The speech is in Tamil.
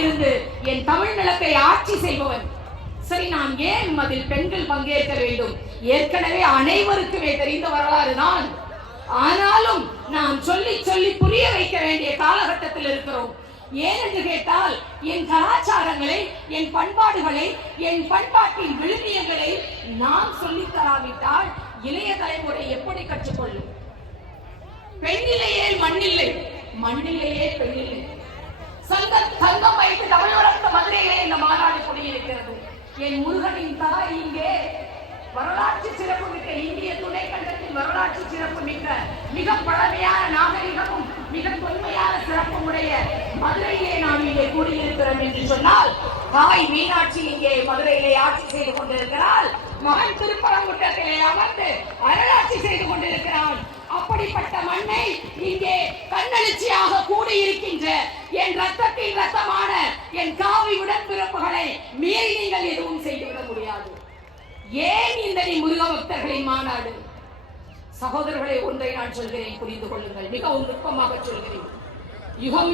இருந்து என் தமிழ் நிலத்தை ஆட்சி செய்பவன். சரி, நான் ஏன் அதில் பெண்கள் பங்கேற்க வேண்டும்? ஏற்கனவே அனைவருக்குமே தெரிந்த வரலாறு தான். ஆனாலும் நாம் சொல்லி சொல்லி புரிய வைக்க வேண்டிய காலகட்டத்தில் இருக்கிறோம். ஏனென்று கேட்டால், என் கலாச்சாரங்களை, என் பண்பாடுகளை, என் பண்பாட்டின் விழுமியங்களை நாம் சொல்லித் தராவிட்டால் இளைய தலைமுறை எப்படி கற்றுக்கொள்ளும்? பெண்ணிலேயே மண்ணில்லை, மண்ணிலேயே பெண்ணில்லை. சங்கம் வைத்து தமிழ் வளர்த்த மதுரையிலே இந்த மாநாடு கூடியிருக்கிறது. என் முருகனின் தாய் இங்கே வரலாற்று சிறப்பு மிக்க, இந்திய துணை கண்டத்தின் வரலாற்று சிறப்பு மிக்க, மிக பழமையான நாகரிகமும் மிக தொன்மையான சிறப்பும் உடைய மதுரையிலே நாம் இங்கே கூடியிருக்கிறோம் என்று சொன்னால், தாய் மீனாட்சி இங்கே மதுரையிலே ஆட்சி செய்து கொண்டிருக்கிறாள். மகன் திருப்பரங்குன்றத்திலே அமர்ந்து அரசாட்சி செய்து கொண்டிருக்கிறான். அப்படிப்பட்ட மண்ணை இங்கே கண்ணெழுச்சியாக கூடியிருக்கின்ற என் ரத்தத்தின் ரத்தமான என் காவி உடன்பிறப்புகளை மீறி நீங்கள் எதுவும் செய்துவிட முடியாது. ஏன் இந்த முருக பக்தர்களின் மாநாடு? சகோதரர்களை, ஒன்றை நான் சொல்கிறேன், புரிந்து கொள்ளுங்கள். மிகவும் நுட்பமாக சொல்கிறேன். யுகம்